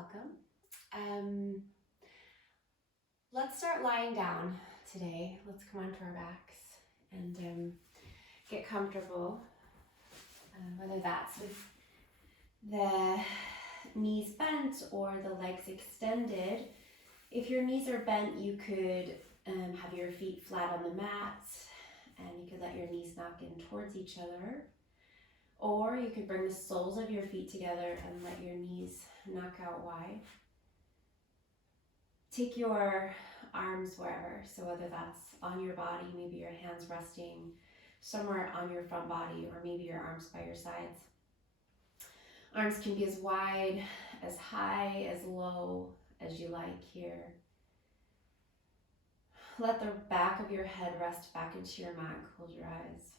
welcome. Um, let's start lying down today. Let's come onto our backs and get comfortable, whether that's with the knees bent or the legs extended. If your knees are bent, you could have your feet flat on the mat and you could let your knees knock in towards each other. Or you could bring the soles of your feet together and let your knees knock out wide. Take your arms wherever, so whether that's on your body, maybe your hands resting somewhere on your front body, or maybe your arms by your sides. Arms can be as wide, as high, as low as you like here. Let the back of your head rest back into your mat. Close your eyes.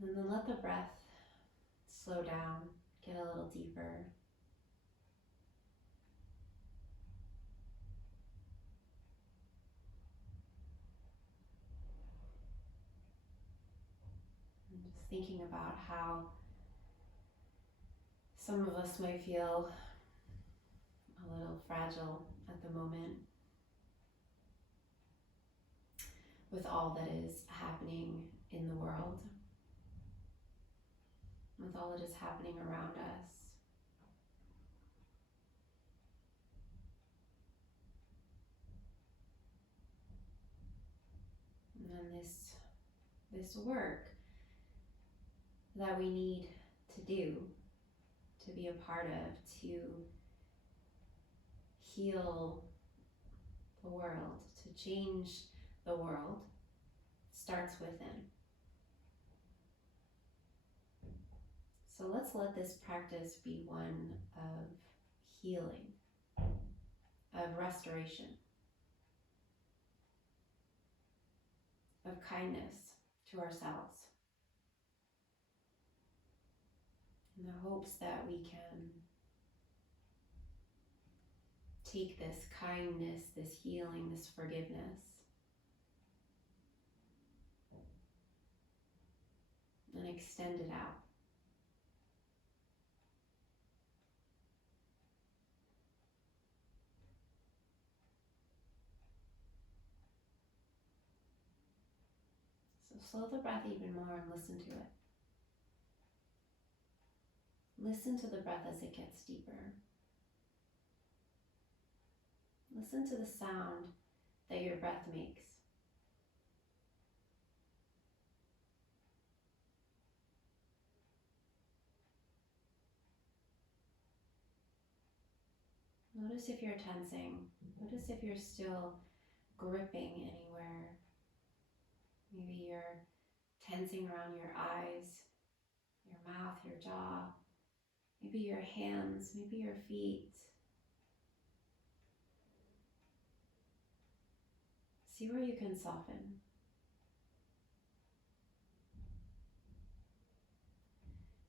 And then let the breath slow down, get a little deeper. And just thinking about how some of us might feel a little fragile at the moment with all that is happening in the world, with all that is happening around us. And then this work that we need to do, to be a part of, to heal the world, to change the world, starts within. So let's let this practice be one of healing, of restoration, of kindness to ourselves, in the hopes that we can take this kindness, this healing, this forgiveness, and extend it out. So slow the breath even more and listen to it. Listen to the breath as it gets deeper. Listen to the sound that your breath makes. Notice if you're tensing. Notice if you're still gripping anywhere. Maybe you're tensing around your eyes, your mouth, your jaw, maybe your hands, maybe your feet. See where you can soften.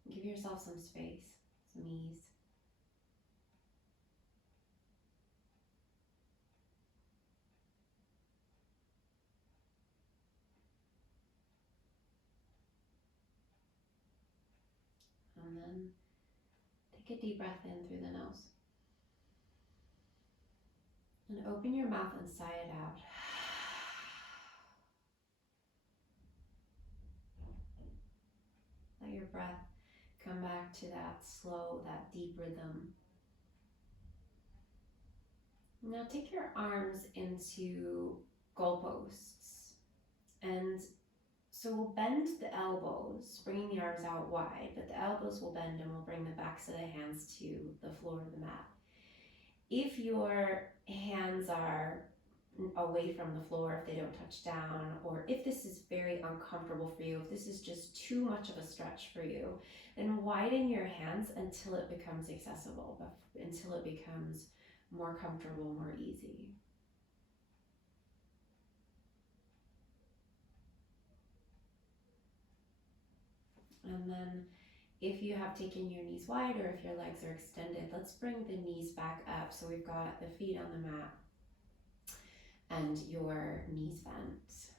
Give yourself some space, some ease. And then take a deep breath in through the nose. And open your mouth and sigh it out. Let your breath come back to that slow, that deep rhythm. Now take your arms into goalposts. And so we'll bend the elbows, bringing the arms out wide, but the elbows will bend and we'll bring the backs of the hands to the floor of the mat. If your hands are away from the floor, if they don't touch down, or if this is very uncomfortable for you, if this is just too much of a stretch for you, then widen your hands until it becomes accessible, until it becomes more comfortable, more easy. And then if you have taken your knees wide or if your legs are extended, let's bring the knees back up. So we've got the feet on the mat and your knees bent.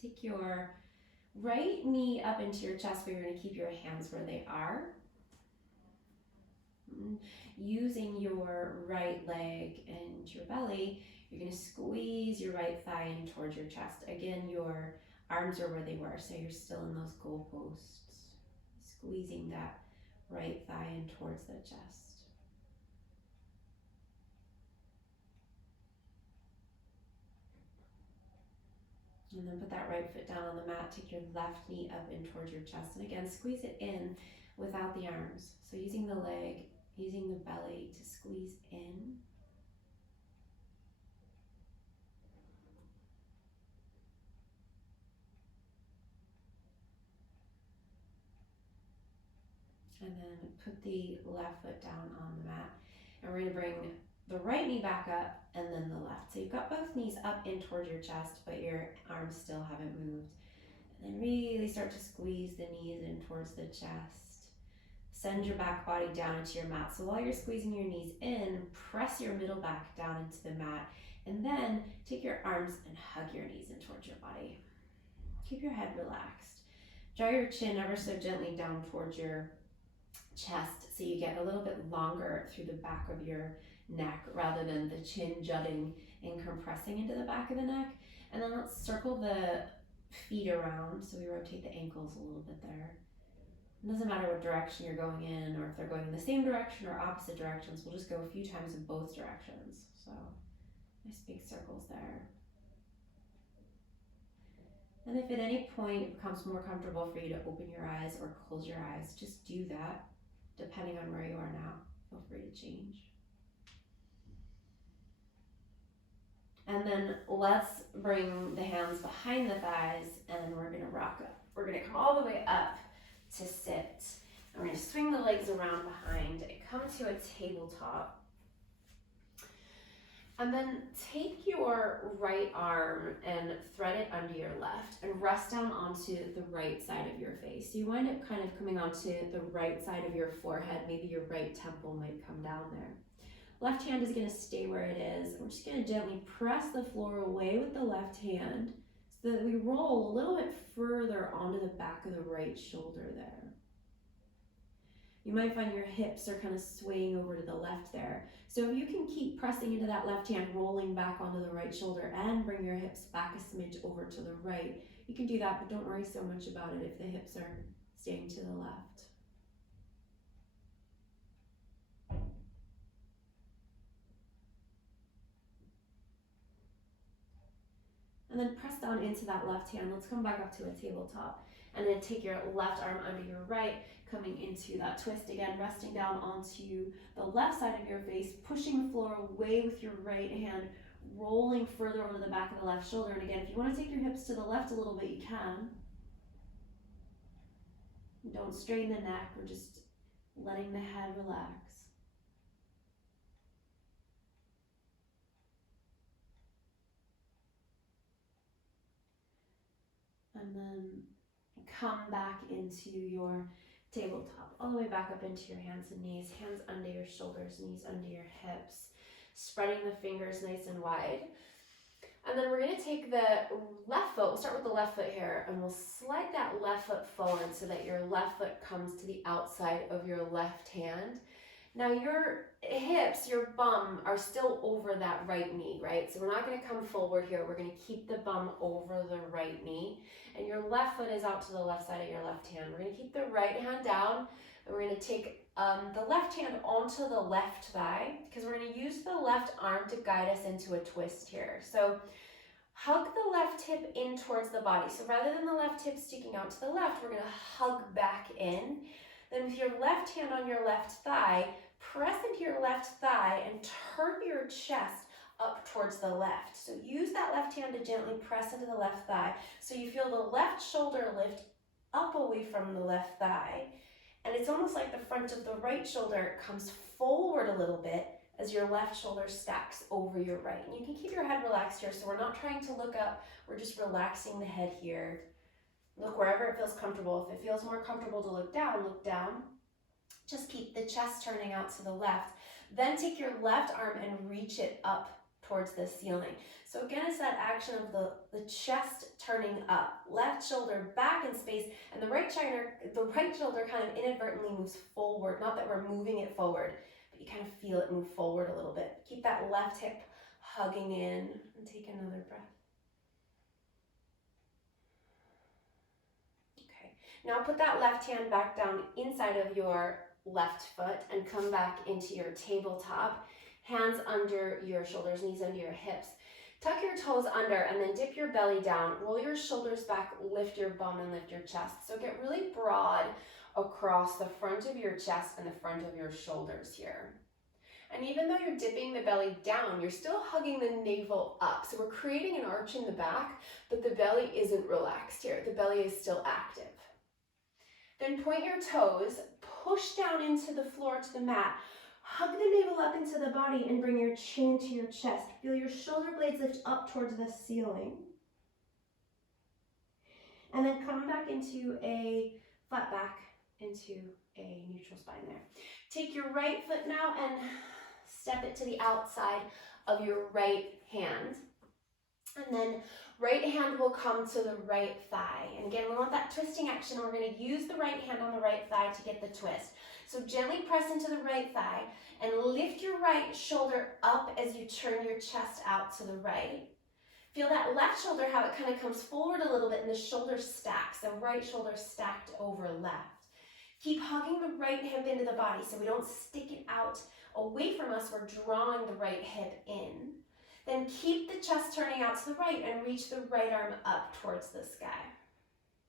Take your right knee up into your chest, but you're going to keep your hands where they are. Using your right leg and your belly, you're going to squeeze your right thigh in towards your chest. Again, your arms are where they were, so you're still in those goalposts. Squeezing that right thigh in towards the chest. And then put that right foot down on the mat, take your left knee up in towards your chest, and again, squeeze it in without the arms. So using the leg, using the belly to squeeze in. And then put the left foot down on the mat. And we're gonna bring the right knee back up and then the left. So you've got both knees up in towards your chest, but your arms still haven't moved. And then really start to squeeze the knees in towards the chest. Send your back body down into your mat. So while you're squeezing your knees in, press your middle back down into the mat. And then take your arms and hug your knees in towards your body. Keep your head relaxed. Draw your chin ever so gently down towards your chest so you get a little bit longer through the back of your neck rather than the chin jutting and compressing into the back of the neck. And then let's circle the feet around, so we rotate the ankles a little bit there. It doesn't matter what direction you're going in or if they're going in the same direction or opposite directions. We'll just go a few times in both directions. So nice big circles there. And if at any point it becomes more comfortable for you to open your eyes or close your eyes, just do that. Depending on where you are now, feel free to change. And then let's bring the hands behind the thighs and we're gonna rock up. We're gonna come all the way up to sit. And we're gonna swing the legs around behind and come to a tabletop. And then take your right arm and thread it under your left and rest down onto the right side of your face. So you wind up kind of coming onto the right side of your forehead. Maybe your right temple might come down there. Left hand is gonna stay where it is. We're just gonna gently press the floor away with the left hand so that we roll a little bit further onto the back of the right shoulder there. You might find your hips are kind of swaying over to the left there. So if you can keep pressing into that left hand, rolling back onto the right shoulder and bring your hips back a smidge over to the right, you can do that, but don't worry so much about it if the hips are staying to the left. And then press down into that left hand. Let's come back up to a tabletop. And then take your left arm under your right, coming into that twist again, resting down onto the left side of your face, pushing the floor away with your right hand, rolling further over to the back of the left shoulder. And again, if you want to take your hips to the left a little bit, you can. Don't strain the neck, we're just letting the head relax. And then come back into your tabletop, all the way back up into your hands and knees, hands under your shoulders, knees under your hips, spreading the fingers nice and wide. And then we're gonna take the left foot, we'll start with the left foot here, and we'll slide that left foot forward so that your left foot comes to the outside of your left hand. Now your hips, your bum are still over that right knee, right? So we're not gonna come forward here, we're gonna keep the bum over the right knee. And your left foot is out to the left side of your left hand. We're gonna keep the right hand down, and we're gonna take the left hand onto the left thigh, because we're gonna use the left arm to guide us into a twist here. So hug the left hip in towards the body. So rather than the left hip sticking out to the left, we're gonna hug back in. Then with your left hand on your left thigh, press into your left thigh and turn your chest up towards the left. So use that left hand to gently press into the left thigh so you feel the left shoulder lift up away from the left thigh. And it's almost like the front of the right shoulder comes forward a little bit as your left shoulder stacks over your right. And you can keep your head relaxed here, so we're not trying to look up, we're just relaxing the head here. Look wherever it feels comfortable. If it feels more comfortable to look down, look down. Just keep the chest turning out to the left. Then take your left arm and reach it up towards the ceiling. So again, it's that action of the chest turning up, left shoulder back in space, and the right shoulder kind of inadvertently moves forward. Not that we're moving it forward, but you kind of feel it move forward a little bit. Keep that left hip hugging in, and take another breath. Okay, now put that left hand back down inside of your left foot and come back into your tabletop. Hands under your shoulders, knees under your hips. Tuck your toes under and then dip your belly down. Roll your shoulders back, lift your bum and lift your chest. So get really broad across the front of your chest and the front of your shoulders here. And even though you're dipping the belly down, you're still hugging the navel up. So we're creating an arch in the back, but the belly isn't relaxed here. The belly is still active. Then point your toes, push down into the floor to the mat. Hug the navel up into the body and bring your chin to your chest. Feel your shoulder blades lift up towards the ceiling. And then come back into a flat back, into a neutral spine there. Take your right foot now and step it to the outside of your right hand. And then right hand will come to the right thigh. And again, we want that twisting action. We're going to use the right hand on the right thigh to get the twist. So gently press into the right thigh and lift your right shoulder up as you turn your chest out to the right. Feel that left shoulder, how it kind of comes forward a little bit and the shoulder stacks, the right shoulder stacked over left. Keep hugging the right hip into the body so we don't stick it out away from us. We're drawing the right hip in. Then keep the chest turning out to the right and reach the right arm up towards the sky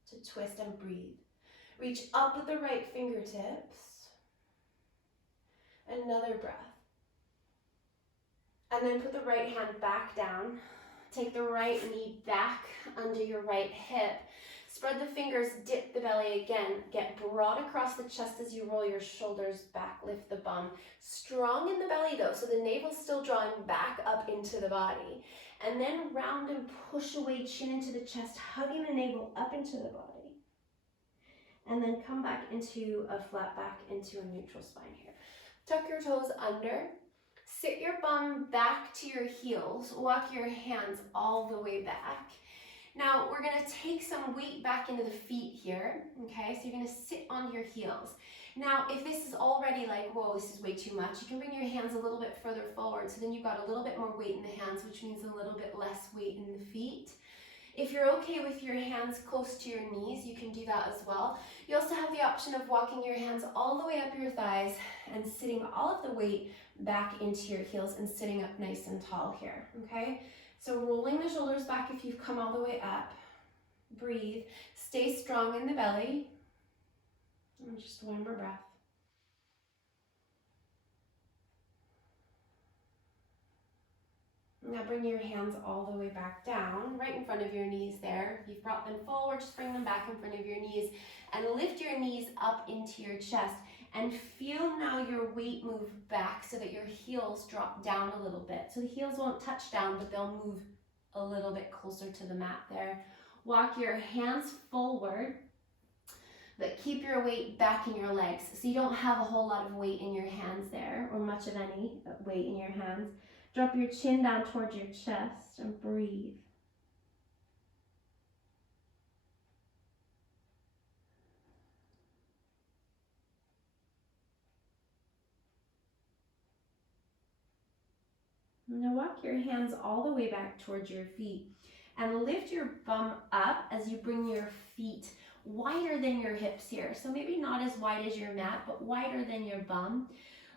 to twist and breathe. Reach up with the right fingertips. Another breath. And then put the right hand back down. Take the right knee back under your right hip. Spread the fingers, dip the belly again. Get broad across the chest as you roll your shoulders back, lift the bum. Strong in the belly though, so the navel's still drawing back up into the body. And then round and push away, chin into the chest, hugging the navel up into the body. And then come back into a flat back, into a neutral spine here. Tuck your toes under. Sit your bum back to your heels. Walk your hands all the way back. Now we're going to take some weight back into the feet here, okay? So you're going to sit on your heels. Now, if this is already like, whoa, this is way too much, you can bring your hands a little bit further forward. So then you've got a little bit more weight in the hands, which means a little bit less weight in the feet. If you're okay with your hands close to your knees, you can do that as well. You also have the option of walking your hands all the way up your thighs and sitting all of the weight back into your heels and sitting up nice and tall here, okay? So rolling the shoulders back if you've come all the way up. Breathe. Stay strong in the belly. And just one more breath. Now bring your hands all the way back down, right in front of your knees there. If you've brought them forward, just bring them back in front of your knees and lift your knees up into your chest. And feel now your weight move back so that your heels drop down a little bit. So the heels won't touch down, but they'll move a little bit closer to the mat there. Walk your hands forward, but keep your weight back in your legs. So you don't have a whole lot of weight in your hands there, or much of any weight in your hands. Drop your chin down towards your chest and breathe. Now walk your hands all the way back towards your feet and lift your bum up as you bring your feet wider than your hips here. So maybe not as wide as your mat, but wider than your bum.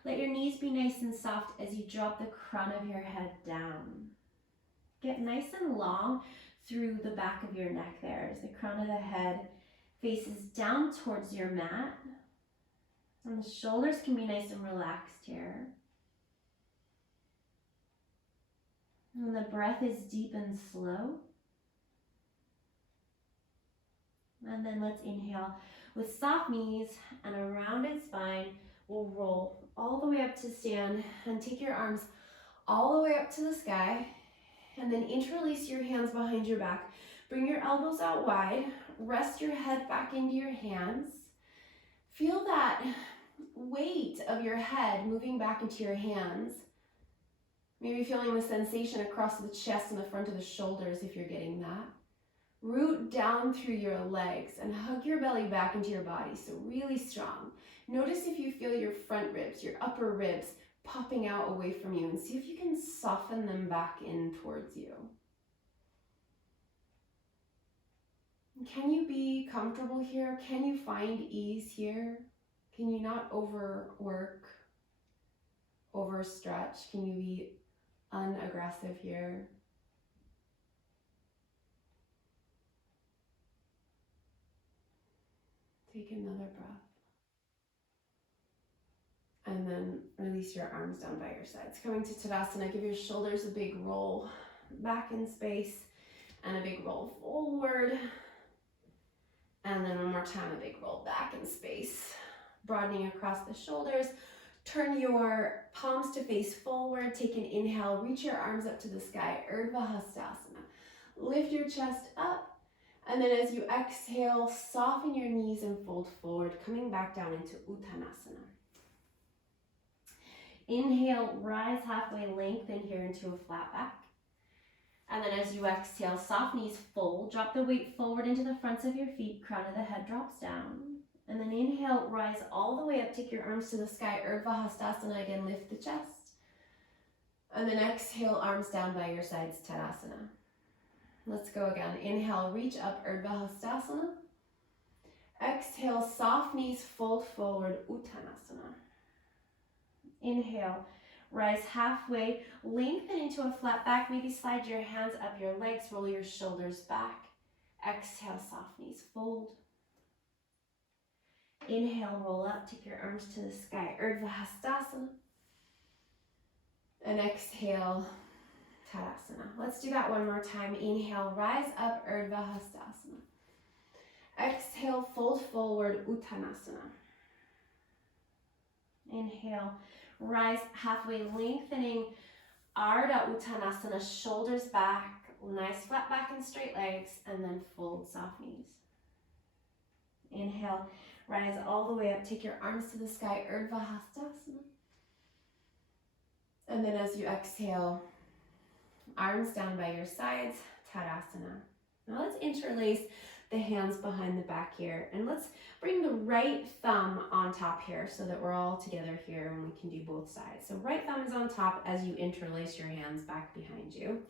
Let your knees be nice and soft as you drop the crown of your head down. Get nice and long through the back of your neck there as the crown of the head faces down towards your mat. And the shoulders can be nice and relaxed here. And the breath is deep and slow. And then let's inhale with soft knees and a rounded spine. We'll roll all the way up to stand and take your arms all the way up to the sky. And then interlace your hands behind your back. Bring your elbows out wide. Rest your head back into your hands. Feel that weight of your head moving back into your hands. Maybe feeling the sensation across the chest and the front of the shoulders if you're getting that. Root down through your legs and hug your belly back into your body, so really strong. Notice if you feel your front ribs, your upper ribs popping out away from you, and see if you can soften them back in towards you. Can you be comfortable here? Can you find ease here? Can you not overwork, overstretch? Can you be unaggressive here? Take another breath. And then release your arms down by your sides. Coming to Tadasana, give your shoulders a big roll back in space and a big roll forward. And then one more time, a big roll back in space. Broadening across the shoulders. Turn your palms to face forward. Take an inhale, reach your arms up to the sky, Urdhva Hastasana. Lift your chest up. And then as you exhale, soften your knees and fold forward, coming back down into Uttanasana. Inhale, rise halfway, lengthen here into a flat back. And then as you exhale, soft knees fold, drop the weight forward into the fronts of your feet, crown of the head drops down. And then inhale, rise all the way up, take your arms to the sky, Urdhva Hastasana, again, lift the chest. And then exhale, arms down by your sides, Tadasana. Let's go again. Inhale, reach up, Urdhva Hastasana. Exhale, soft knees fold forward, Uttanasana. Inhale, rise halfway, lengthen into a flat back, maybe slide your hands up your legs, roll your shoulders back. Exhale, soft knees fold. Inhale, roll up, take your arms to the sky, Urdhva Hastasana. And exhale, Tadasana. Let's do that one more time. Inhale, rise up, Urdhva Hastasana. Exhale, fold forward, Uttanasana. Inhale, rise halfway, lengthening, Ardha Uttanasana, shoulders back, nice flat back and straight legs, and then fold soft knees. Inhale, rise all the way up, take your arms to the sky, Urdhva Hastasana. And then as you exhale, arms down by your sides, Tadasana. Now let's interlace the hands behind the back here, and let's bring the right thumb on top here so that we're all together here and we can do both sides. So right thumb is on top as you interlace your hands back behind you.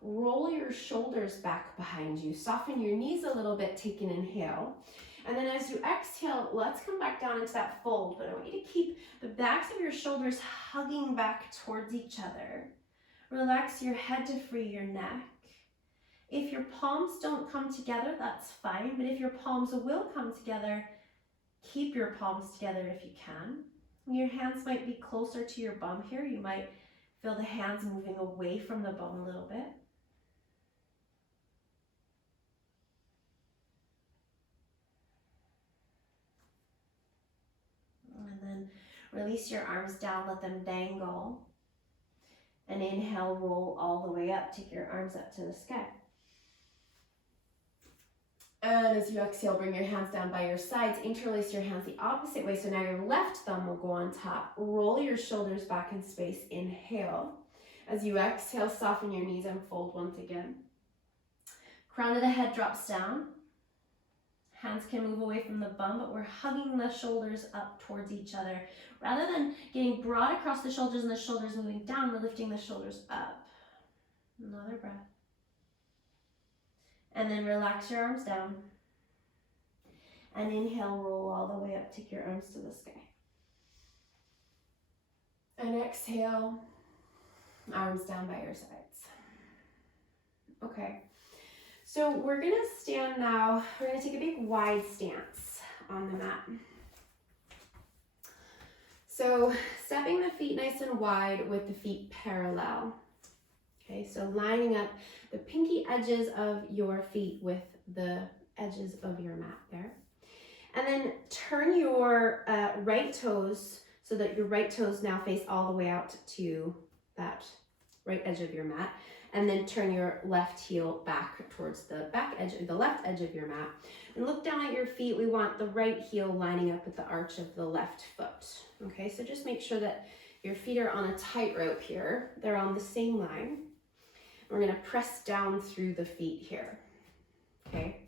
Roll your shoulders back behind you, soften your knees a little bit, take an inhale. And then as you exhale, let's come back down into that fold, but I want you to keep the backs of your shoulders hugging back towards each other. Relax your head to free your neck. If your palms don't come together, that's fine, but if your palms will come together, keep your palms together if you can. Your hands might be closer to your bum here. You might feel the hands moving away from the bum a little bit. And then release your arms down, let them dangle. And inhale, roll all the way up, take your arms up to the sky. And as you exhale, bring your hands down by your sides, interlace your hands the opposite way. So now your left thumb will go on top. Roll your shoulders back in space, inhale. As you exhale, soften your knees and fold once again. Crown of the head drops down. Hands can move away from the bum, but we're hugging the shoulders up towards each other. Rather than getting broad across the shoulders and the shoulders moving down, we're lifting the shoulders up. Another breath. And then relax your arms down. And inhale, roll all the way up, take your arms to the sky. And exhale, arms down by your sides. Okay. So we're going to stand now. We're going to take a big wide stance on the mat. So stepping the feet nice and wide with the feet parallel. Okay, so lining up the pinky edges of your feet with the edges of your mat there. And then turn your right toes so that your right toes now face all the way out to that right edge of your mat. And then turn your left heel back towards the back edge, the left edge of your mat. And look down at your feet. We want the right heel lining up with the arch of the left foot. Okay, so just make sure that Your feet are on a tightrope here. They're on the same line. We're gonna press down through the feet here, okay?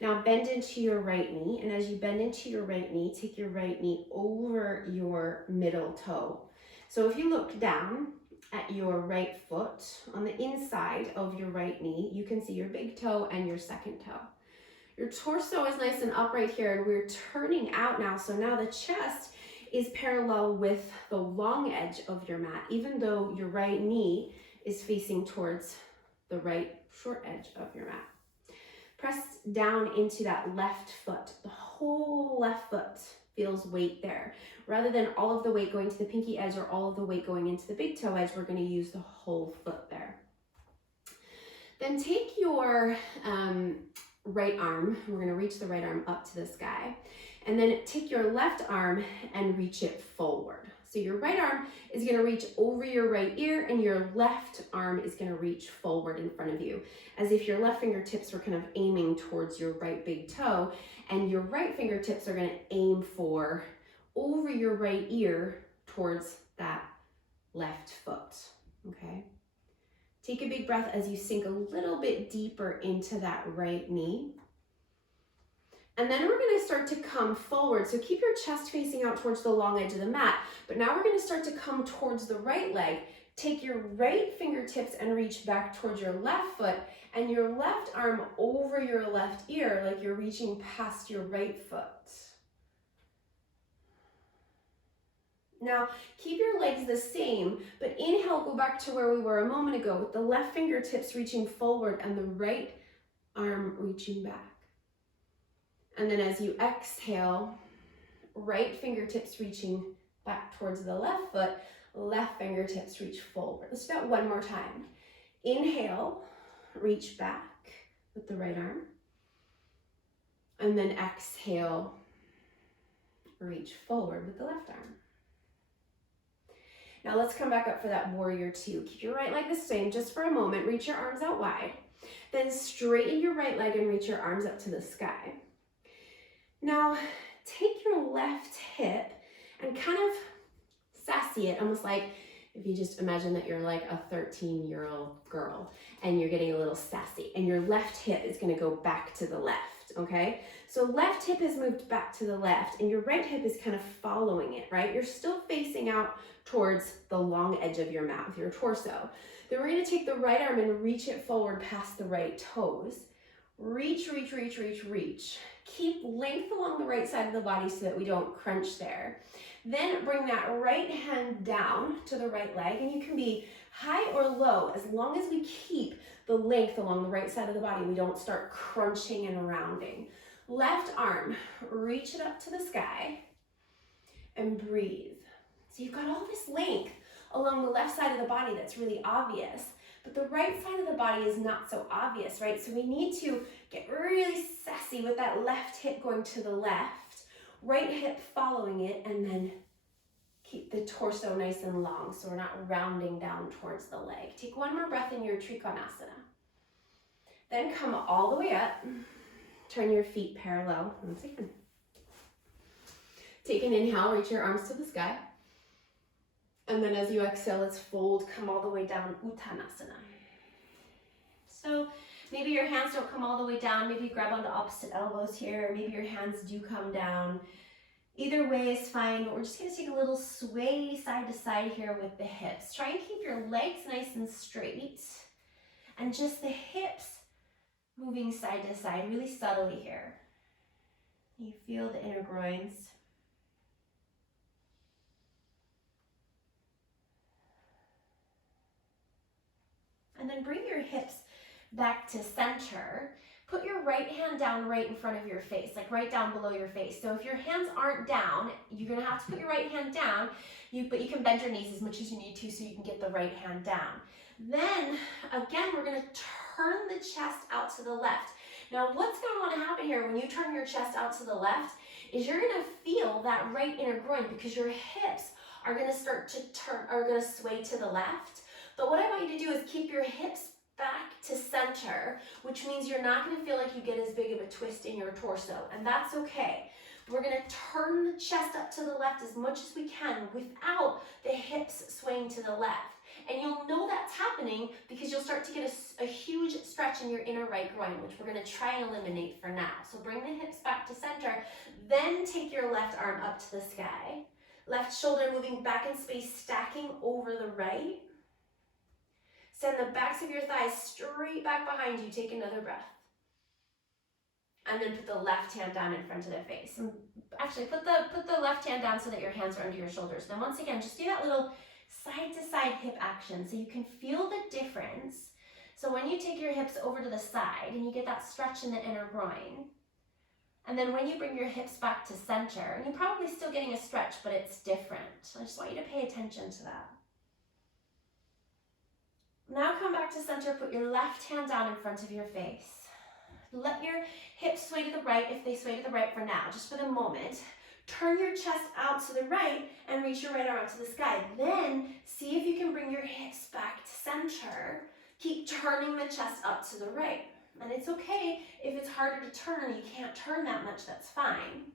Now bend into your right knee, and as you bend into your right knee, take your right knee over your middle toe. So if you look down at your right foot, on the inside of your right knee, you can see your big toe and your second toe. Your torso is nice and upright here, and we're turning out now. So now the chest is parallel with the long edge of your mat, even though your right knee is facing towards the right short edge of your mat. Press down into that left foot. The whole left foot feels weight there. Rather than all of the weight going to the pinky edge or all of the weight going into the big toe edge, we're going to use the whole foot there. Then take your right arm, we're going to reach the right arm up to the sky, and then take your left arm and reach it forward. So your right arm is going to reach over your right ear, and your left arm is going to reach forward in front of you, as if your left fingertips were kind of aiming towards your right big toe, and your right fingertips are going to aim for over your right ear towards that left foot, okay? Take a big breath as you sink a little bit deeper into that right knee. And then we're going to start to come forward. So keep your chest facing out towards the long edge of the mat. But now we're going to start to come towards the right leg. Take your right fingertips and reach back towards your left foot, and your left arm over your left ear like you're reaching past your right foot. Now, keep your legs the same, but inhale, go back to where we were a moment ago with the left fingertips reaching forward and the right arm reaching back. And then as you exhale, right fingertips reaching back towards the left foot, left fingertips reach forward. Let's do that one more time. Inhale, reach back with the right arm. And then exhale, reach forward with the left arm. Now let's come back up for that warrior two. Keep your right leg the same just for a moment. Reach your arms out wide. Then straighten your right leg and reach your arms up to the sky. Now take your left hip and kind of sassy it, almost like if you just imagine that you're like a 13-year-old girl and you're getting a little sassy, and your left hip is going to go back to the left, okay? So left hip has moved back to the left, and your right hip is kind of following it, right? You're still facing out towards the long edge of your mat with your torso. Then we're going to take the right arm and reach it forward past the right toes. Reach, reach, reach, reach, reach. Keep length along the right side of the body so that we don't crunch there. Then bring that right hand down to the right leg, and you can be high or low as long as we keep the length along the right side of the body. We don't start crunching and rounding. Left arm, reach it up to the sky and breathe. So you've got all this length along the left side of the body that's really obvious, but the right side of the body is not so obvious, right? So we need to get really sassy with that left hip going to the left, right hip following it, and then keep the torso nice and long so we're not rounding down towards the leg. Take one more breath in your Trikonasana. Then come all the way up. Turn your feet parallel once again. Take an inhale, reach your arms to the sky. And then as you exhale, let's fold, come all the way down, Uttanasana. So maybe your hands don't come all the way down. Maybe you grab onto opposite elbows here. Maybe your hands do come down. Either way is fine, but we're just going to take a little sway side to side here with the hips. Try and keep your legs nice and straight, and just the hips moving side to side, really subtly here. You feel the inner groins. And then bring your hips back to center. Put your right hand down right in front of your face, like right down below your face. So if your hands aren't down, you're gonna have to put your right hand down, but you can bend your knees as much as you need to so you can get the right hand down. Then, again, we're gonna turn the chest out to the left. Now, what's gonna wanna happen here when you turn your chest out to the left is you're gonna feel that right inner groin because your hips are gonna start to turn, are gonna sway to the left. But what I want you to do is keep your hips back to center, which means you're not going to feel like you get as big of a twist in your torso, and that's okay. We're gonna turn the chest up to the left as much as we can without the hips swaying to the left. And you'll know that's happening because you'll start to get a huge stretch in your inner right groin, which we're gonna try and eliminate for now. So bring the hips back to center, then take your left arm up to the sky. Left shoulder moving back in space, stacking over the right. Send the backs of your thighs straight back behind you. Take another breath. And then put the left hand down in front of the face. And actually, put the left hand down so that your hands are under your shoulders. Then once again, just do that little side to side hip action so you can feel the difference. So when you take your hips over to the side and you get that stretch in the inner groin, and then when you bring your hips back to center, and you're probably still getting a stretch, but it's different. I just want you to pay attention to that. Now come back to center, put your left hand down in front of your face. Let your hips sway to the right if they sway to the right for now, just for the moment. Turn your chest out to the right and reach your right arm up to the sky. Then see if you can bring your hips back to center. Keep turning the chest up to the right. And it's okay if it's harder to turn, you can't turn that much, that's fine.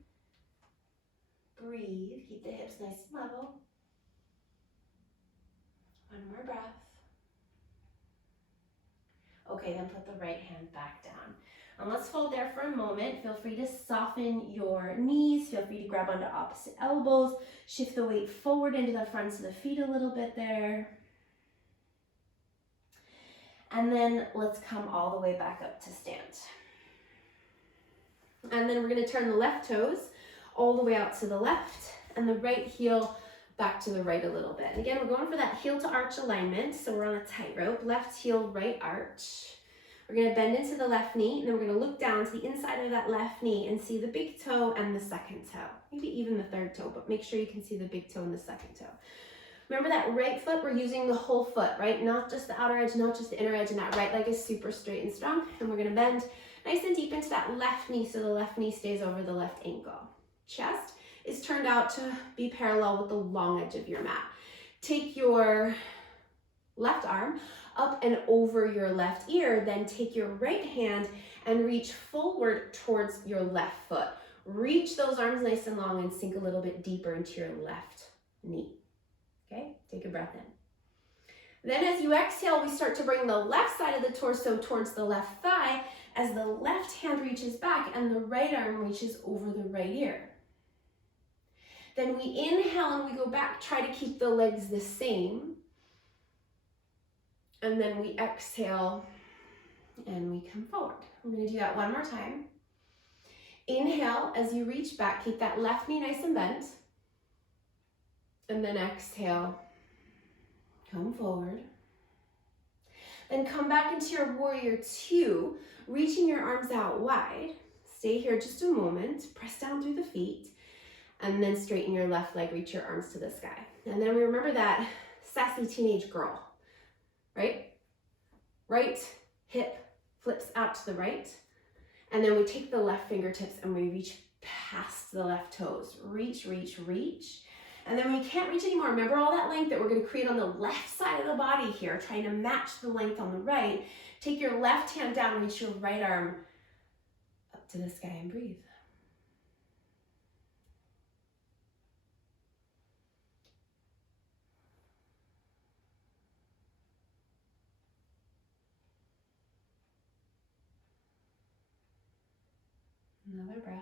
Breathe, keep the hips nice and level. One more breath. Okay, then put the right hand back down. And let's hold there for a moment. Feel free to soften your knees. Feel free to grab onto opposite elbows. Shift the weight forward into the fronts of the feet a little bit there. And then let's come all the way back up to stand. And then we're going to turn the left toes all the way out to the left and the right heel back to the right a little bit. And again, we're going for that heel to arch alignment. So we're on a tightrope, left heel, right arch. We're going to bend into the left knee, and then we're going to look down to the inside of that left knee and see the big toe and the second toe. Maybe even the third toe, but make sure you can see the big toe and the second toe. Remember that right foot, we're using the whole foot, right? Not just the outer edge, not just the inner edge, and that right leg is super straight and strong. And we're going to bend nice and deep into that left knee so the left knee stays over the left ankle. Chest is turned out to be parallel with the long edge of your mat. Take your left arm up and over your left ear, then take your right hand and reach forward towards your left foot. Reach those arms nice and long and sink a little bit deeper into your left knee. Okay, take a breath in. Then as you exhale, we start to bring the left side of the torso towards the left thigh as the left hand reaches back and the right arm reaches over the right ear. Then we inhale and we go back, try to keep the legs the same. And then we exhale and we come forward. I'm going to do that one more time. Inhale as you reach back, keep that left knee nice and bent. And then exhale, come forward. Then come back into your warrior two, reaching your arms out wide. Stay here just a moment, press down through the feet, and then straighten your left leg, reach your arms to the sky. And then we remember that sassy teenage girl. Right? Right hip flips out to the right. And then we take the left fingertips and we reach past the left toes. Reach, reach, reach. And then when we can't reach anymore, remember all that length that we're going to create on the left side of the body here, trying to match the length on the right. Take your left hand down, reach your right arm up to the sky and breathe. Another breath.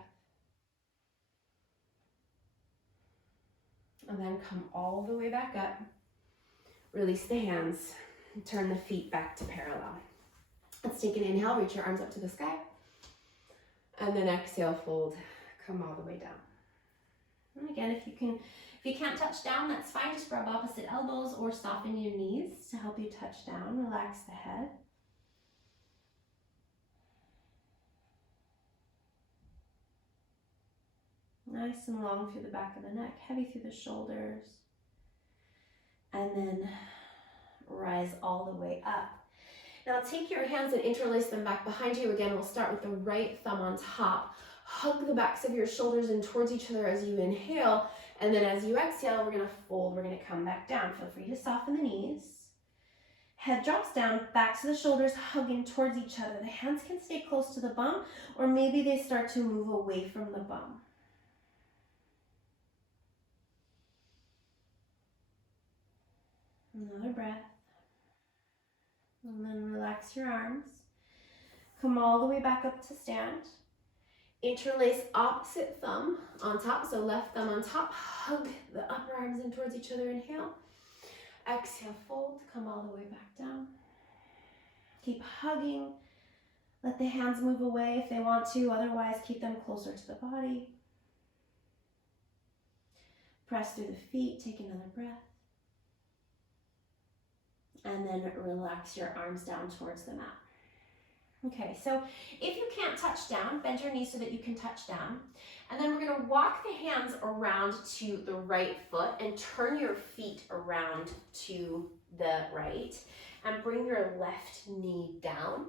And then come all the way back up. Release the hands and turn the feet back to parallel. Let's take an inhale, reach your arms up to the sky. And then exhale, fold, come all the way down. And again, if you can't touch down, that's fine. Just grab opposite elbows or soften your knees to help you touch down. Relax the head. Nice and long through the back of the neck, heavy through the shoulders. And then rise all the way up. Now take your hands and interlace them back behind you. Again, we'll start with the right thumb on top. Hug the backs of your shoulders in towards each other as you inhale. And then as you exhale, we're going to fold. We're going to come back down. Feel free to soften the knees. Head drops down, back to the shoulders, hugging towards each other. The hands can stay close to the bum, or maybe they start to move away from the bum. Another breath. And then relax your arms. Come all the way back up to stand. Interlace opposite thumb on top, so left thumb on top. Hug the upper arms in towards each other. Inhale. Exhale, fold. Come all the way back down. Keep hugging. Let the hands move away if they want to. Otherwise, keep them closer to the body. Press through the feet. Take another breath. And then relax your arms down towards the mat. Okay, so if you can't touch down, bend your knees so that you can touch down. And then we're gonna walk the hands around to the right foot and turn your feet around to the right and bring your left knee down.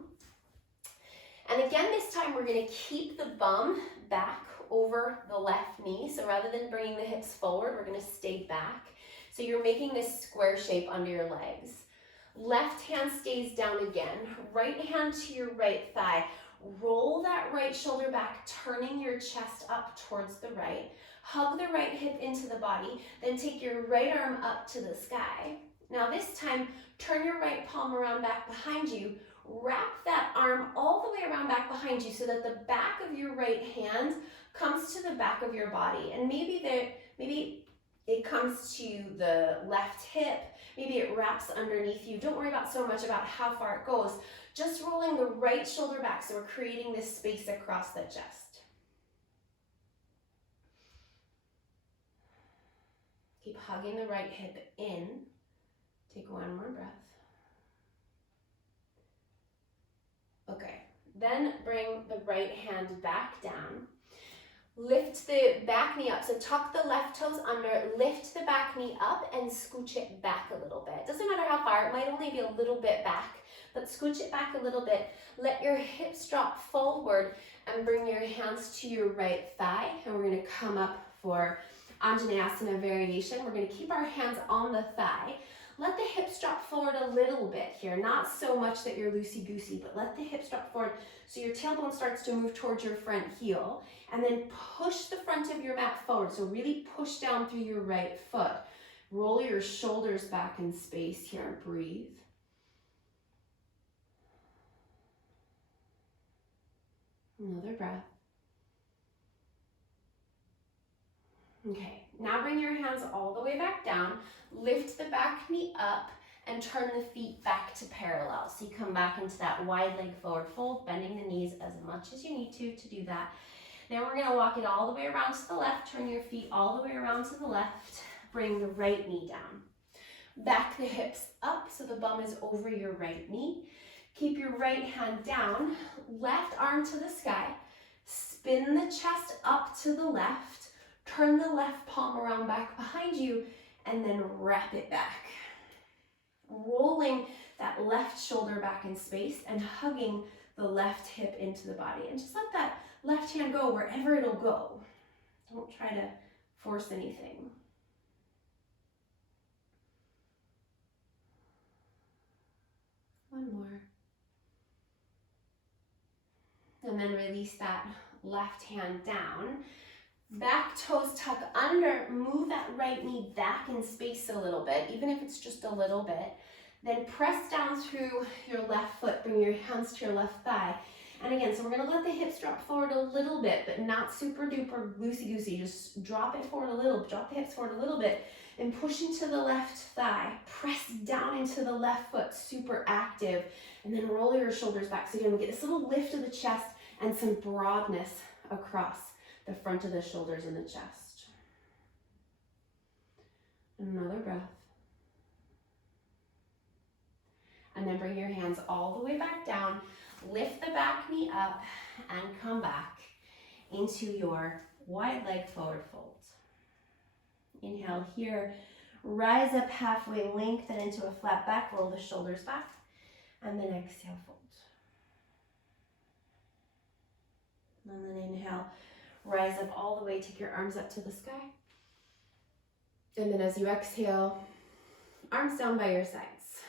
And again, this time we're gonna keep the bum back over the left knee. So rather than bringing the hips forward, we're gonna stay back. So you're making this square shape under your legs. Left hand stays down again. Right hand to your right thigh. Roll that right shoulder back, turning your chest up towards the right. Hug the right hip into the body. Then take your right arm up to the sky. Now this time, turn your right palm around back behind you. Wrap that arm all the way around back behind you so that the back of your right hand comes to the back of your body. And maybe it comes to the left hip. Maybe it wraps underneath you. Don't worry about so much about how far it goes. Just rolling the right shoulder back so we're creating this space across the chest. Keep hugging the right hip in. Take one more breath. Okay, then bring the right hand back down. Lift the back knee up, so tuck the left toes under, lift the back knee up and scooch it back a little bit. Doesn't matter how far, it might only be a little bit back, but scooch it back a little bit. Let your hips drop forward and bring your hands to your right thigh, and we're gonna come up for Anjaneyasana variation. We're gonna keep our hands on the thigh. Let the hips drop forward a little bit here, not so much that you're loosey-goosey, but let the hips drop forward so your tailbone starts to move towards your front heel, and then push the front of your mat forward. So really push down through your right foot. Roll your shoulders back in space here, breathe. Another breath. Okay, now bring your hands all the way back down. Lift the back knee up and turn the feet back to parallel. So you come back into that wide leg forward fold, bending the knees as much as you need to do that. Then we're gonna walk it all the way around to the left, turn your feet all the way around to the left, bring the right knee down. Back the hips up so the bum is over your right knee. Keep your right hand down, left arm to the sky, spin the chest up to the left, turn the left palm around back behind you, and then wrap it back. Rolling that left shoulder back in space and hugging the left hip into the body. And just let that left hand go wherever it'll go. Don't try to force anything. One more. And then release that left hand down. Back toes tuck under, move that right knee back in space a little bit, even if it's just a little bit. Then press down through your left foot, bring your hands to your left thigh. And again, so we're gonna let the hips drop forward a little bit, but not super duper loosey-goosey. Just drop it forward a little, drop the hips forward a little bit, and push into the left thigh. Press down into the left foot, super active. And then roll your shoulders back. So again, we get this little lift of the chest and some broadness across the front of the shoulders and the chest. Another breath. And then bring your hands all the way back down. Lift the back knee up and come back into your wide leg forward fold. Inhale here. Rise up halfway, lengthen into a flat back. Roll the shoulders back. And then exhale, fold. And then inhale. Rise up all the way, take your arms up to the sky. And then as you exhale, arms down by your sides.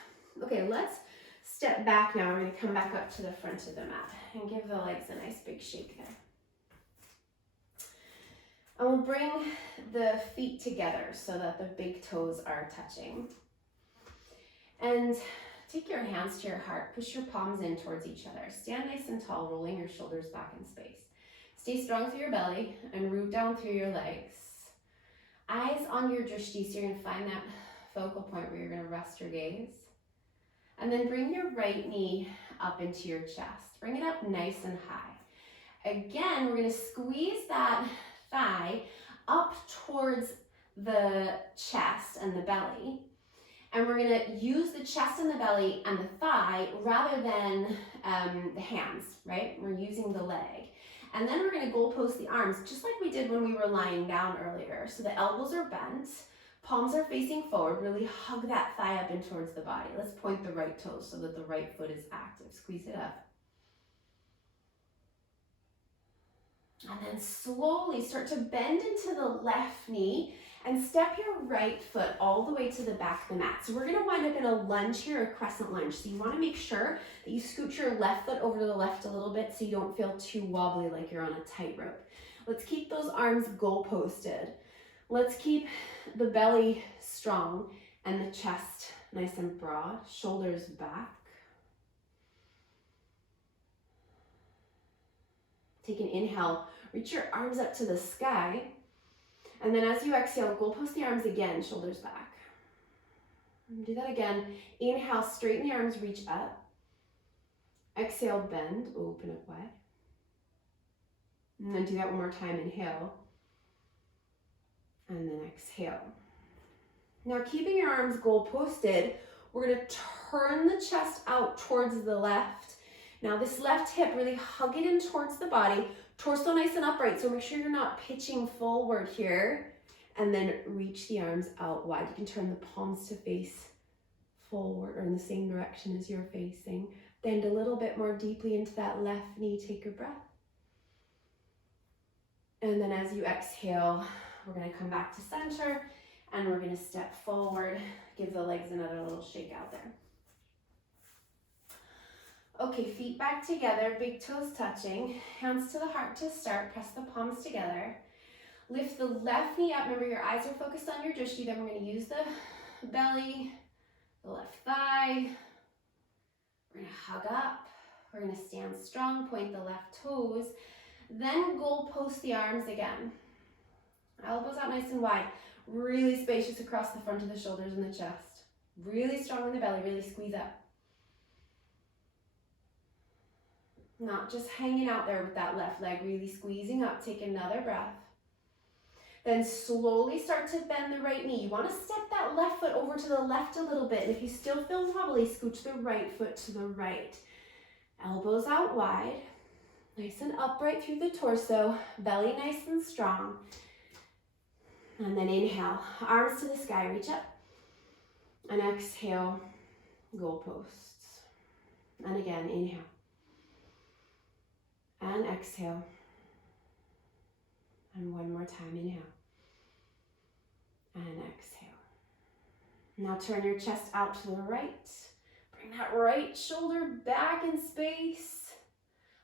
Okay, let's step back now. We're going to come back up to the front of the mat and give the legs a nice big shake there. And we'll bring the feet together so that the big toes are touching. And take your hands to your heart. Push your palms in towards each other. Stand nice and tall, rolling your shoulders back in space. Stay strong through your belly and root down through your legs. Eyes on your drishti, so you're going to find that focal point where you're going to rest your gaze. And then bring your right knee up into your chest. Bring it up nice and high. Again, we're going to squeeze that thigh up towards the chest and the belly. And we're going to use the chest and the belly and the thigh rather than the hands, right? We're using the leg. And then we're going to goalpost the arms, just like we did when we were lying down earlier. So the elbows are bent, palms are facing forward. Really hug that thigh up in towards the body. Let's point the right toes so that the right foot is active. Squeeze it up. And then slowly start to bend into the left knee and step your right foot all the way to the back of the mat. So we're going to wind up in a lunge here, a crescent lunge. So you want to make sure that you scoot your left foot over to the left a little bit so you don't feel too wobbly like you're on a tightrope. Let's keep those arms goal-posted. Let's keep the belly strong and the chest nice and broad, shoulders back. Take an inhale, reach your arms up to the sky. And then as you exhale, goalpost the arms again, shoulders back. And do that again. Inhale, straighten the arms, reach up. Exhale, bend, open up wide. And then do that one more time, inhale. And then exhale. Now keeping your arms goal-posted, we're gonna turn the chest out towards the left. Now this left hip, really hug it in towards the body. Torso nice and upright, so make sure you're not pitching forward here. And then reach the arms out wide. You can turn the palms to face forward or in the same direction as you're facing. Bend a little bit more deeply into that left knee. Take your breath. And then as you exhale, we're going to come back to center and we're going to step forward. Give the legs another little shake out there. Okay, feet back together, big toes touching, hands to the heart to start, press the palms together. Lift the left knee up, remember your eyes are focused on your drishti, then we're going to use the belly, the left thigh. We're going to hug up, we're going to stand strong, point the left toes, then goalpost the arms again. Elbows out nice and wide, really spacious across the front of the shoulders and the chest. Really strong in the belly, really squeeze up. Not just hanging out there with that left leg, really squeezing up. Take another breath. Then slowly start to bend the right knee. You want to step that left foot over to the left a little bit. And if you still feel wobbly, scooch the right foot to the right. Elbows out wide. Nice and upright through the torso. Belly nice and strong. And then inhale. Arms to the sky. Reach up. And exhale. Goalposts. And again, inhale. And exhale. And one more time, inhale. And exhale. Now turn your chest out to the right. Bring that right shoulder back in space.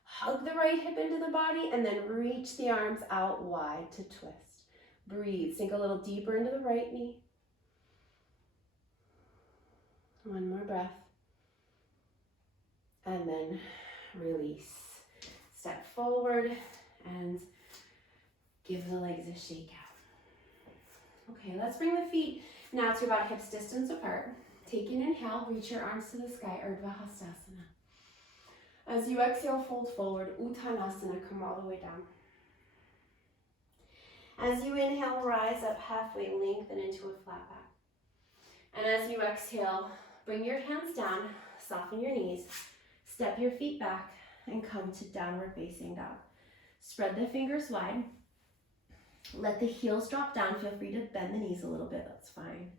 Hug the right hip into the body and then reach the arms out wide to twist. Breathe, sink a little deeper into the right knee. One more breath. And then release. Step forward and give the legs a shake out. Okay, let's bring the feet now to about hips distance apart. Take an inhale, reach your arms to the sky, Urdhva Hastasana. As you exhale, fold forward, Uttanasana, come all the way down. As you inhale, rise up halfway, lengthen into a flat back. And as you exhale, bring your hands down, soften your knees, step your feet back, and come to downward facing dog. Spread the fingers wide. Let the heels drop down. Feel free to bend the knees a little bit, that's fine.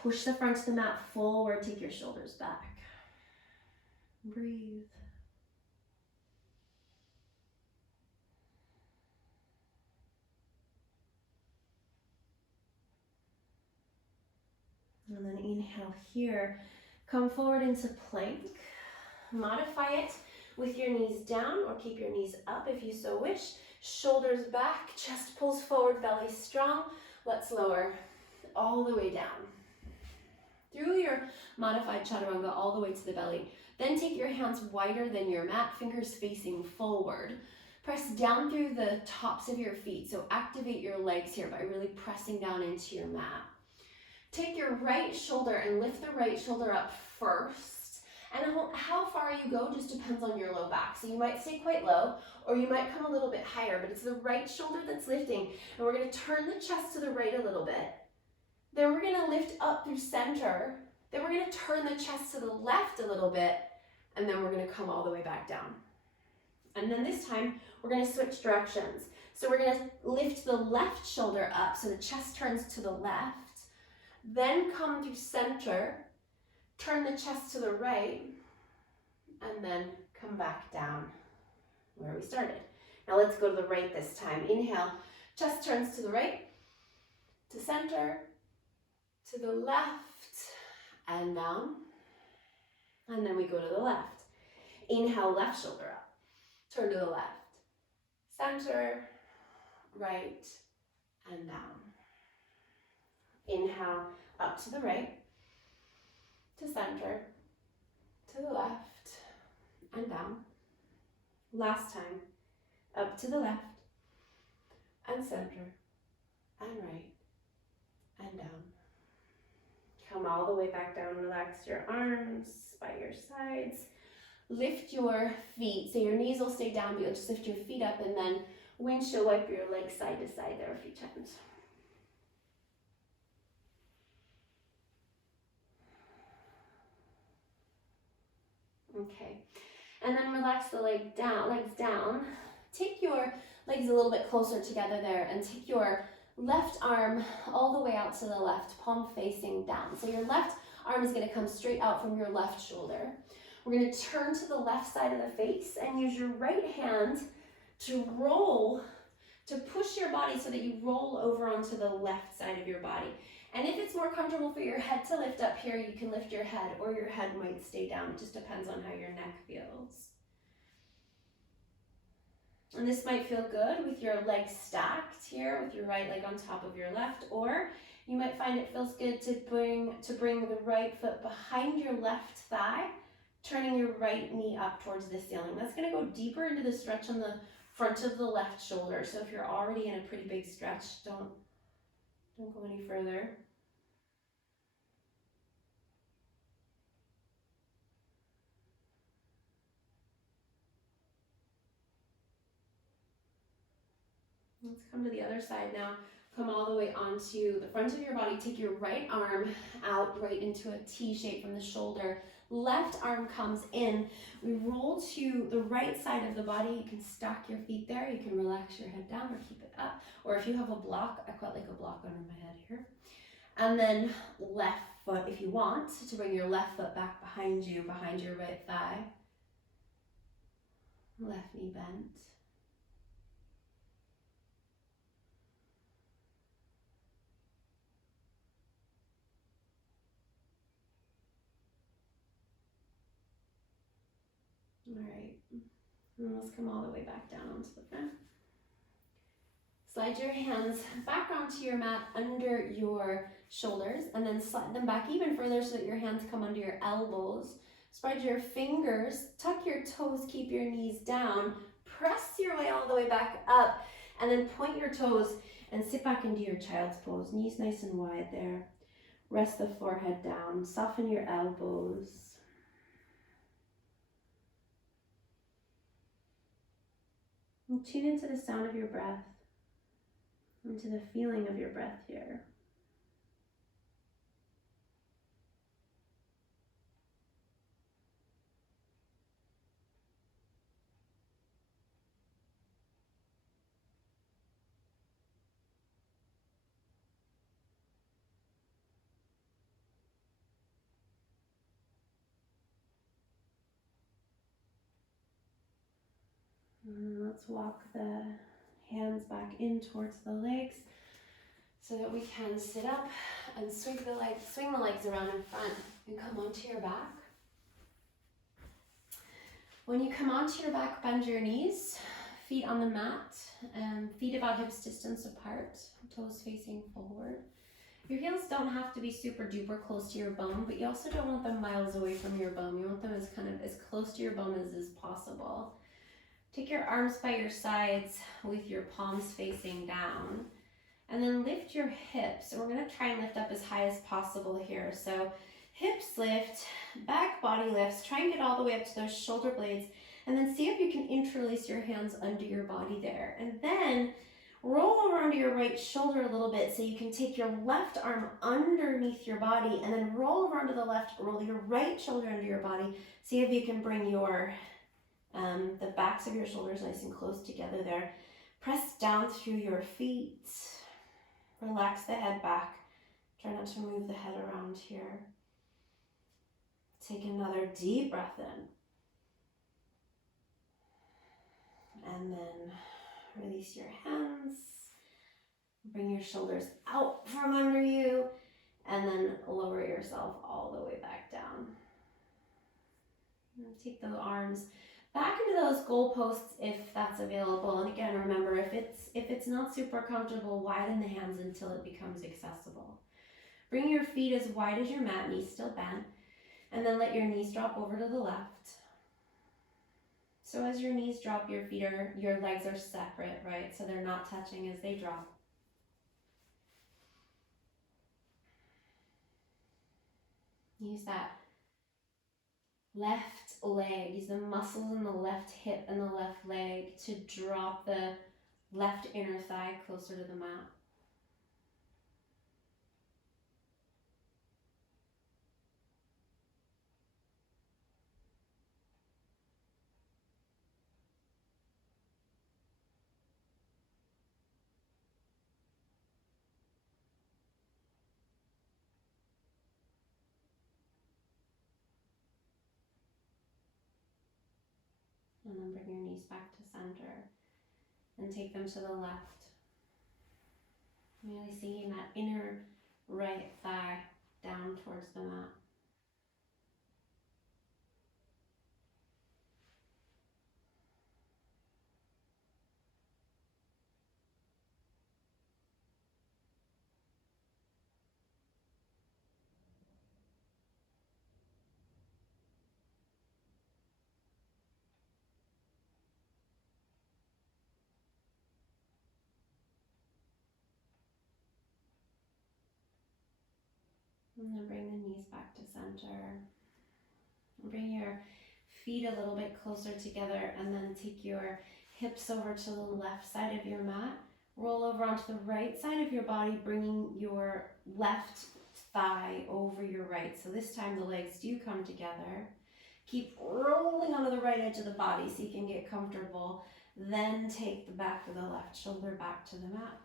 Push the front of the mat forward, take your shoulders back. Breathe. And then inhale here. Come forward into plank. Modify it with your knees down or keep your knees up if you so wish. Shoulders back, chest pulls forward, belly strong. Let's lower all the way down. through your modified chaturanga all the way to the belly. Then take your hands wider than your mat, fingers facing forward. Press down through the tops of your feet. So activate your legs here by really pressing down into your mat. Take your right shoulder and lift the right shoulder up first. And how far you go just depends on your low back. So you might stay quite low, or you might come a little bit higher, but it's the right shoulder that's lifting. And we're going to turn the chest to the right a little bit. Then we're going to lift up through center. Then we're going to turn the chest to the left a little bit. And then we're going to come all the way back down. And then this time, we're going to switch directions. So we're going to lift the left shoulder up so the chest turns to the left. Then come through center, turn the chest to the right, and then come back down where we started. Now let's go to the right this time. Inhale, chest turns to the right, to center, to the left, and down. And then we go to the left. Inhale, left shoulder up, turn to the left, center, right, and down. Inhale, up to the right, to center, to the left, and down. Last time, up to the left, and center, and right, and down. Come all the way back down, relax your arms by your sides. Lift your feet, so your knees will stay down, but you'll just lift your feet up, and then windshield wipe your legs side to side there a few times. Okay, and then relax the legs down. Take your legs a little bit closer together there and take your left arm all the way out to the left, palm facing down. So your left arm is going to come straight out from your left shoulder. We're going to turn to the left side of the face and use your right hand to roll, to push your body so that you roll over onto the left side of your body. And if it's more comfortable for your head to lift up here, you can lift your head, or your head might stay down. It just depends on how your neck feels. And this might feel good with your legs stacked here, with your right leg on top of your left, or you might find it feels good to bring the right foot behind your left thigh, turning your right knee up towards the ceiling. That's going to go deeper into the stretch on the front of the left shoulder. So if you're already in a pretty big stretch, don't go any further. Let's come to the other side now. Come all the way onto the front of your body. Take your right arm out right into a T shape from the shoulder. Left arm comes in. We roll to the right side of the body. You can stack your feet there. You can relax your head down or keep it up. Or if you have a block, I quite like a block under my head here. And then left foot, if you want, to bring your left foot back behind you, behind your right thigh. Left knee bent. All right, and let's come all the way back down onto the front. Slide your hands back onto your mat under your shoulders, and then slide them back even further so that your hands come under your elbows. Spread your fingers, tuck your toes, keep your knees down, press your way all the way back up, and then point your toes and sit back into your child's pose. Knees nice and wide there. Rest the forehead down, soften your elbows. And tune into the sound of your breath, into the feeling of your breath here. And let's walk the hands back in towards the legs so that we can sit up and swing the legs around in front and come onto your back. When you come onto your back, bend your knees, feet on the mat, and feet about hips distance apart, toes facing forward. Your heels don't have to be super duper close to your bum, but you also don't want them miles away from your bum. You want them as kind of as close to your bum as is possible. Take your arms by your sides with your palms facing down. And then lift your hips. So we're gonna try and lift up as high as possible here. So hips lift, back body lifts, try and get all the way up to those shoulder blades, and then see if you can interlace your hands under your body there. And then roll over onto your right shoulder a little bit so you can take your left arm underneath your body and then roll over onto the left, roll your right shoulder under your body. See if you can bring your the backs of your shoulders nice and close together there. Press down through your feet. Relax the head back. Try not to move the head around here. Take another deep breath in. And then release your hands. Bring your shoulders out from under you. And then lower yourself all the way back down. And take the arms back into those goalposts if that's available. And again, remember, if it's not super comfortable, widen the hands until it becomes accessible. Bring your feet as wide as your mat, knees still bent, and then let your knees drop over to the left. So as your knees drop, your legs are separate, right? So they're not touching as they drop. Use that left leg, use the muscles in the left hip and the left leg to drop the left inner thigh closer to the mat. And then bring your knees back to center and take them to the left. Really sinking that inner right thigh down towards the mat. And then bring the knees back to center. Bring your feet a little bit closer together and then take your hips over to the left side of your mat. Roll over onto the right side of your body, bringing your left thigh over your right. So this time the legs do come together. Keep rolling onto the right edge of the body so you can get comfortable. Then take the back of the left shoulder back to the mat.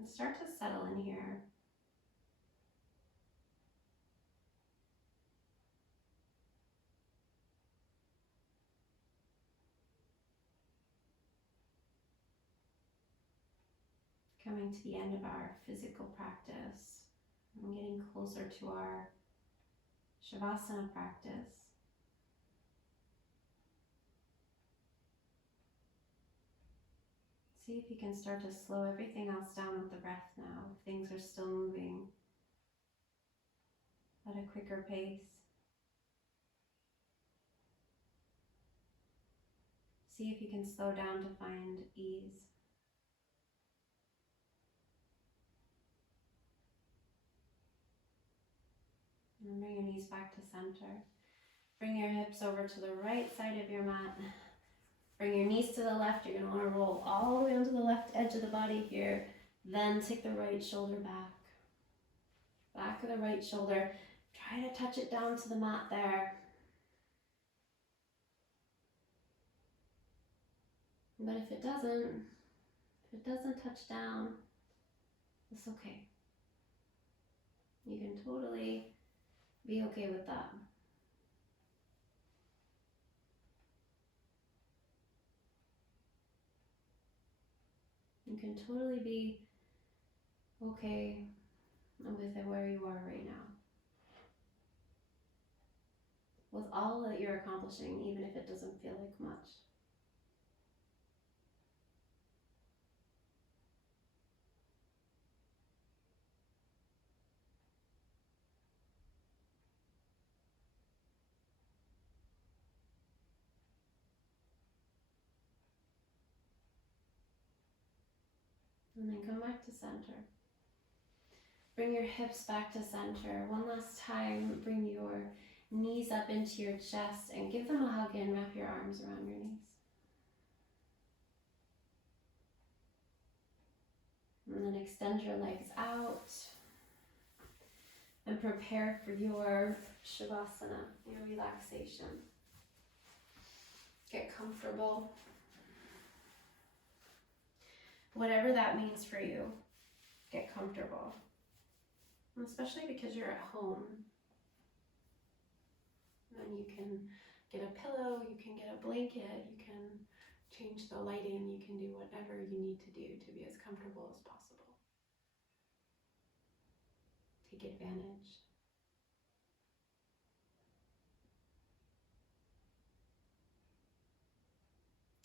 And start to settle in here. Coming to the end of our physical practice and getting closer to our Shavasana practice. See if you can start to slow everything else down with the breath now. If things are still moving at a quicker pace. See if you can slow down to find ease. And bring your knees back to center. Bring your hips over to the right side of your mat. Bring your knees to the left. You're going to want to roll all the way onto the left edge of the body here. Then take the right shoulder back. Back of the right shoulder. Try to touch it down to the mat there. But if it doesn't touch down, it's okay. You can totally be okay with that. You can totally be okay with where you are right now. with all that you're accomplishing, even if it doesn't feel like much. And then come back to center. Bring your hips back to center. One last time, bring your knees up into your chest and give them a hug and wrap your arms around your knees. And then extend your legs out and prepare for your Shavasana, your relaxation. Get comfortable. Whatever that means for you, get comfortable. And especially because you're at home. Then you can get a pillow, you can get a blanket, you can change the lighting, you can do whatever you need to do to be as comfortable as possible. Take advantage.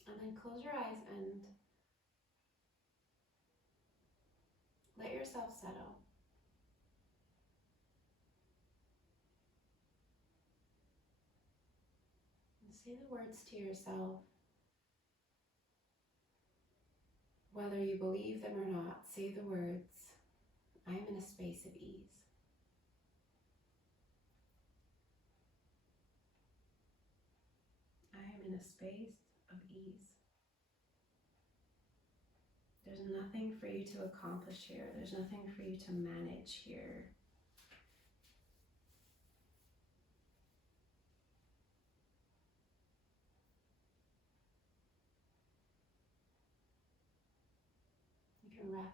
And then close your eyes and let yourself settle. And say the words to yourself. Whether you believe them or not, say the words, I am in a space of ease. I am in a space of ease. There's nothing for you to accomplish here. There's nothing for you to manage here. You can rest.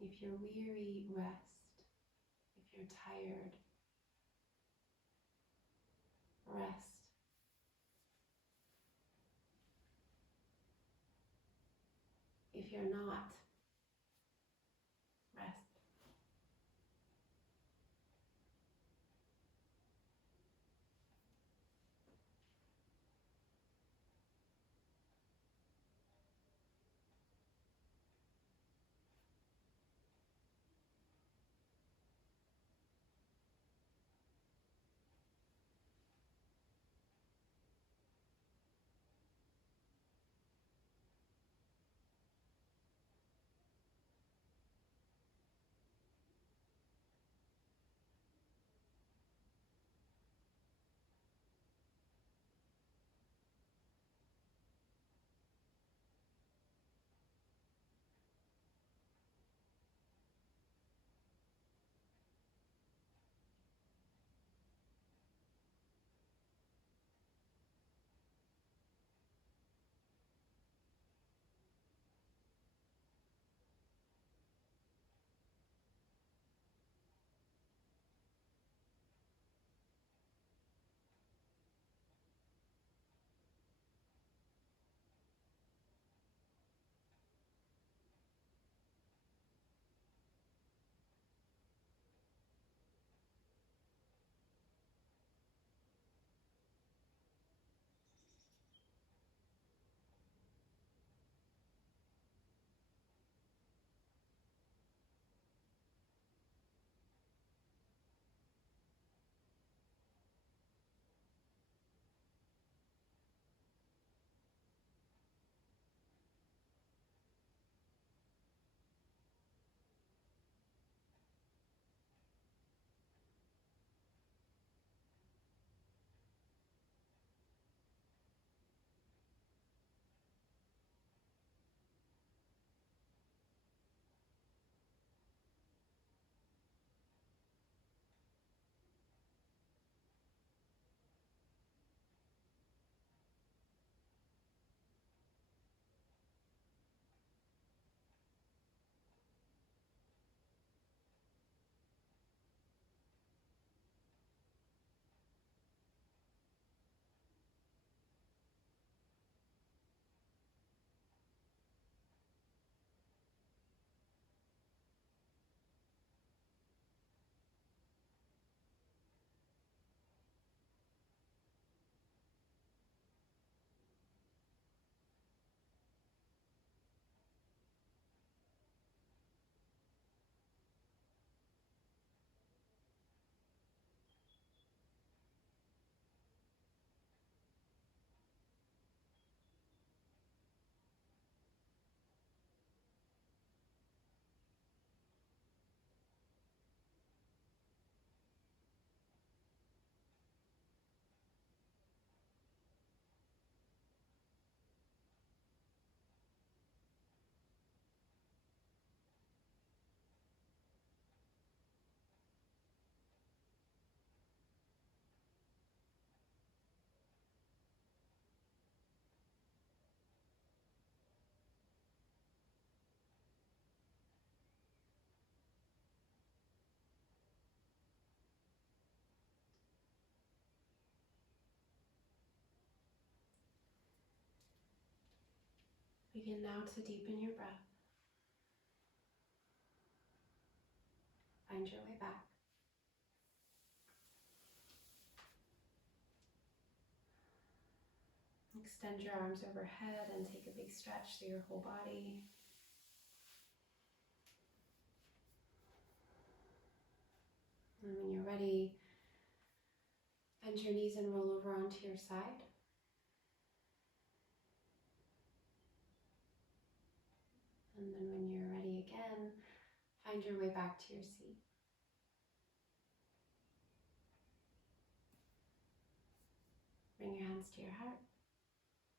If you're weary, rest. If you're tired, rest. If you're not, rest. Begin now to deepen your breath. Find your way back. Extend your arms overhead and take a big stretch through your whole body. And when you're ready, bend your knees and roll over onto your side. And then when you're ready again, find your way back to your seat. Bring your hands to your heart.